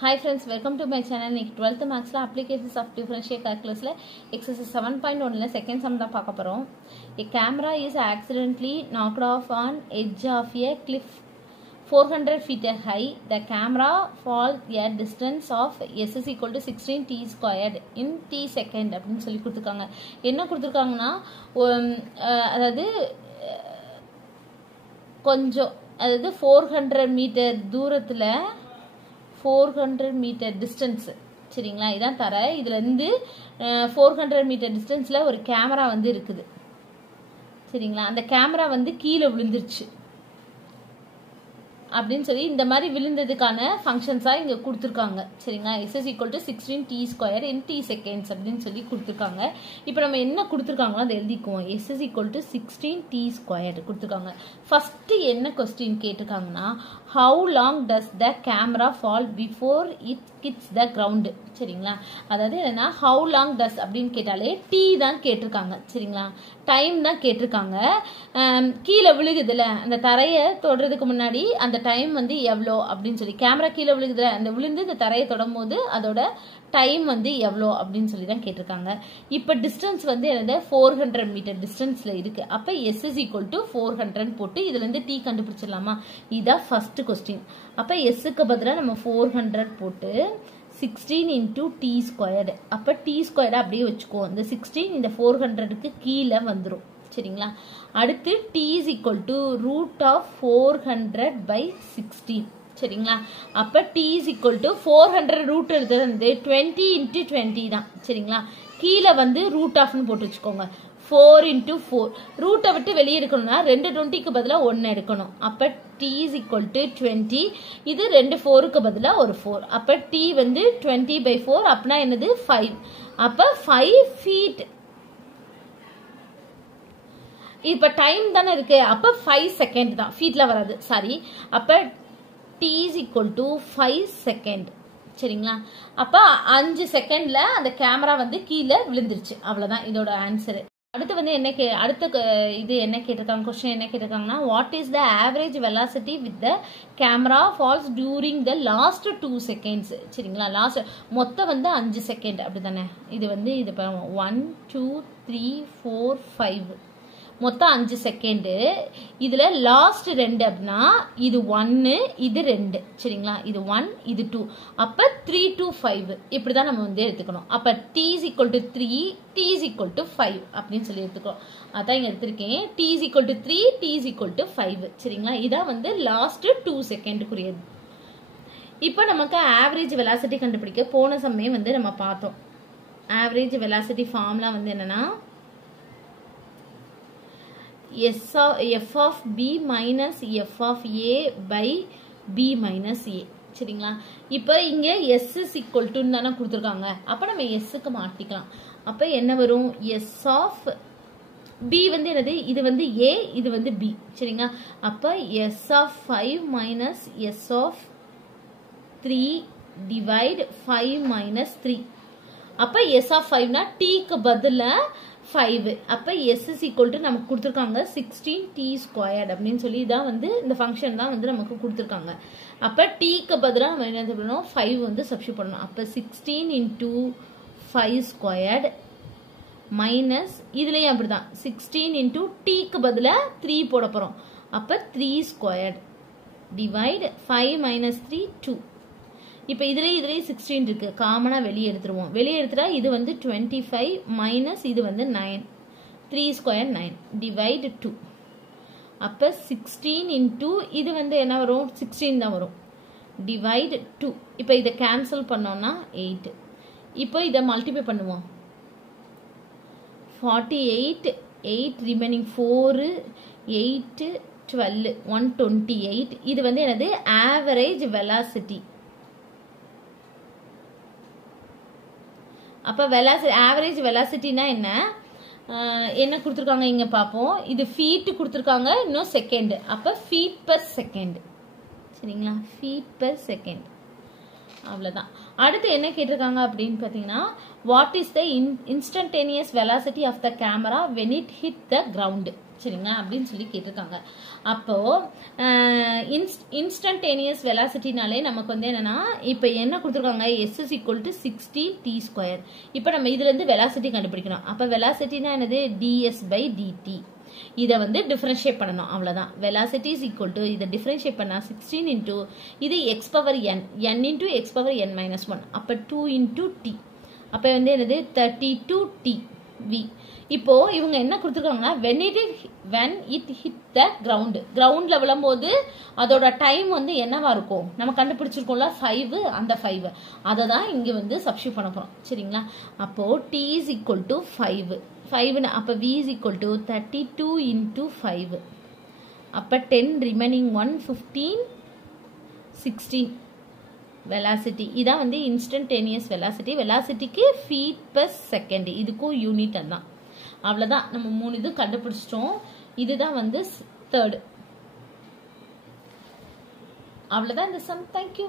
Hi friends, welcome to my channel. Nick 12th Maths applications of differential calculus exercise 7.1 second sum தான் பார்க்க போறோம். A camera is accidentally knocked off on edge of a cliff 400 feet high. The camera falls at distance of s is equal to 16 t squared in t second அப்படின்னு சொல்லி கொடுத்துருக்காங்க. என்ன கொடுத்துருக்காங்கன்னா அதாவது கொஞ்சம் அதாவது 400 மீட்டர் தூரத்துல 400 மீட்டர் டிஸ்டன்ஸ் சரிங்களா இதான் தர இதுல இருந்து 400 மீட்டர் டிஸ்டன்ஸ்ல ஒரு கேமரா வந்து இருக்குது சரிங்களா அந்த கேமரா வந்து கீழே விழுந்துருச்சு அப்படின்னு சொல்லி இந்த மாதிரி விழுந்ததுக்கான ஃபங்க்ஷன்ஸா இங்க கொடுத்திருக்காங்க சரிங்களா s is equal to 16 t square in t seconds அப்படின்னு சொல்லி கொடுத்திருக்காங்க இப்போ நம்ம என்ன கொடுத்திருக்காங்களோ அதை எழுதிக்குவோம் s is equal to 16 t square கொடுத்திருக்காங்க ஃபர்ஸ்ட் என்ன question கேட்டிருக்காங்கன்னா how long does the camera fall before it hits the ground சரிங்களா அதாவது என்ன how long does அப்படினு கேட்டாலே t தான் கேட்டிருக்காங்க சரிங்களா டைம் தான் கேட்டிருக்காங்க கீழே விழுகுதுல அந்த தரையை தொடுறதுக்கு முன்னாடி அந்த டைம் வந்து எவ்வளோ அப்படின்னு சொல்லி கேமரா கீழே விழுகுதுல அந்த விழுந்து இந்த தரையை தொடும்போது அதோட டைம் வந்து எவ்வளோ அப்படின்னு சொல்லி தான் கேட்டிருக்காங்க இப்போ டிஸ்டன்ஸ் வந்து என்னது 400 மீட்டர் டிஸ்டன்ஸ்ல இருக்கு அப்போ s is equal to 400 போட்டு இதுல இருந்து t கண்டுபிடிச்சிடலாமா இதான் ஃபர்ஸ்ட் क्वेश्चन அப்போ s க்கு பதிலா நம்ம 400 போட்டு 16 into t squared அப்ப t squared அப்படியே வச்சுக்கோ இந்த 16 இந்த 400க்கு கீழே வந்துரும் சரிங்களா அடுத்து t is equal to root of 400 by 16 சரிங்களா அப்ப t is equal to 400 root எடுத்தது வந்து 20 into 20 தான் சரிங்களா கீழே வந்து ரூட் ஆஃப்னு போட்டு வச்சுக்கோங்க 4 into 4 ரூட்டை விட்டு வெளியே எடுக்கணும்னா 2 20க்கு பதிலா 1 எடுக்கணும் அப்ப t is equal to 20 இது 2 4க்கு பதிலா ஒரு 4 அப்ப t வந்து 20 by 4 அப்படினா என்னது 5 அப்ப 5 feet இப்ப டைம் தானே இருக்கு அப்ப 5 செகண்ட் தான் ஃபீட்ல வராது சாரி அப்ப t is equal to 5 second சரிங்களா அப்ப 5 செகண்ட்ல அந்த கேமரா வந்து கீழே விழுந்துருச்சு அவ்வளவுதான் இதோட ஆன்சர் அடுத்து வந்து என்ன அடுத்த இது என்ன கேட்டிருக்காங்க क्वेश्चन என்ன கேட்டிருக்காங்கன்னா what is the average velocity with the camera falls during the last 2 seconds சரிங்களா லாஸ்ட் மொத்தம் வந்து 5 செகண்ட் அப்படிதானே இது வந்து இது 1 2 3 4 5 மொத்தம் 5 செகண்ட் இதுல லாஸ்ட் 2 அப்படினா இது 1 இது 2 சரிங்களா இது 1 இது 2 அப்ப 3 to 5 இப்படி தான் நம்ம வந்து எடுத்துக்கணும் அப்ப t is equal to 3 t is equal to 5 அப்படினு சொல்லி எடுத்துக்கோம் அதான் இங்க எடுத்துர்க்கேன் t is equal to 3 t is equal to 5 சரிங்களா இத வந்து லாஸ்ட் 2 செகண்ட் குறியது இப்போ நமக்கு ஆவரேஜ் வெலாசிட்டி கண்டுபிடிக்க போன சமயம் வந்து நம்ம பார்த்தோம் ஆவரேஜ் வெலாசிட்டி ஃபார்முலா வந்து என்னன்னா f of b minus f of a by b minus a சரிங்களா இப்போ இங்க s is equal to தான கொடுத்திருக்காங்க அப்ப நம்ம s க்கு மாத்திக்கலாம் அப்ப என்ன வரும் s of b வந்து என்னது இது வந்து a இது வந்து b சரிங்களா அப்ப s of 5 minus s of 3 divide 5 minus 3 அப்ப s of 5 னா t க்கு பதிலா 5 அப்ப s is equal to நமக்கு கொடுத்திருக்காங்க 16 t squared அப்படினு சொல்லி தான் வந்து இந்த ஃபங்க்ஷன் தான் வந்து நமக்கு கொடுத்திருக்காங்க அப்ப t க்கு பதிலா நம்ம என்ன பண்ணனும் 5 வந்து சப்ஸ்டிட்யூட் பண்ணனும் அப்ப 16 into 5 squared minus இதுலயும் அப்படிதான் 16 into t க்கு பதிலா 3 போட போறோம் அப்ப 3 squared divide 5 minus 3 2 இப்போ இதுல 16 இருக்கு காமனா வெளிய எடுத்துருவோம் வெளிய எடுத்துட்டா இது வந்து 25 மைனஸ் இது வந்து 9 3 ஸ்கொயர் 9 டிவைட் 2 அப்ப 16 into இது வந்து என்ன வரும் 16 தான் வரும் டிவைட் 2 இப்போ இத கேன்சல் பண்ணோம்னா 8 இப்போ இத மல்டிப்ளை பண்ணுவோம் 48 8 ரிமைனிங் 4 8 12 128 இது வந்து என்னது ஆவரேஜ் வெலாசிட்டி அப்ப வெலாசிட்டி ஆவரேஜ் வெலாசிட்டினா என்ன என்ன கொடுத்திருக்காங்க இங்க பாப்போம் இது ஃபீட் கொடுத்திருக்காங்க இன்னும் செகண்ட் அப்ப ஃபீட் per செகண்ட் சரிங்களா ஃபீட் per செகண்ட் அவ்வளவுதான். அடுத்து என்ன கேட்டிருக்காங்க அப்படின்னு பாத்தீங்கன்னா, what is the instantaneous velocity of the camera when it hit the ground, சரிங்களா அப்படின்னு சொல்லி கேட்டிருக்காங்க. அப்போ இன்ஸ்டன்டேனியஸ் வெலாசிட்டினாலே நமக்கு வந்து என்னன்னா, இப்போ என்ன கொடுத்துருக்காங்க, S is equal to 16t². இப்போ நம்ம இதுல இருந்து வெலாசிட்டி கண்டுபிடிக்கணும். அப்போ வெலாசிட்டினா என்னது, ds பை dt. இதை வந்து டிஃபரன்ஷியேட் பண்ணணும், அவ்வளவுதான். வெலாசிட்டி இஸ் ஈக்குவல் டு, இதை டிஃபரன்ஷியேட் பண்ணா 16 இன்டூ இது x power n, n into x power n minus 1, அப்போ 2 இன்டூ t, அப்போ வந்து என்னது 32t v. இப்போ இவங்க என்ன கொடுத்துருக்காங்கன்னா, when it hit the ground, கிரவுண்ட்ல விழும்போது அதோட டைம் வந்து என்னவா இருக்கும், நம்ம கண்டுபிடிச்சிருக்கோம்ல 5, அந்த 5 அதை தான் இங்க வந்து சப்ஸ்டிட்யூட் பண்ண போறோம், சரிங்களா. அப்போ t is equal to 5, அப்ப v is equal to 32 into 5, அப்ப 10 remaining 1, 15, 16 வெலாசிட்டி. இதான் வந்து இன்ஸ்டன்டேனியஸ் வெலாசிட்டி. வெலாசிட்டிக்கு ஃபீட் per செகண்ட், இதுக்கும் யூனிட் தான். அவ்வளவுதான், நம்ம 3 இது கண்டுபிடிச்சிட்டோம். இதுதான் வந்து 3rd. அவ்வளவுதான் இந்த சம். தேங்க்யூ.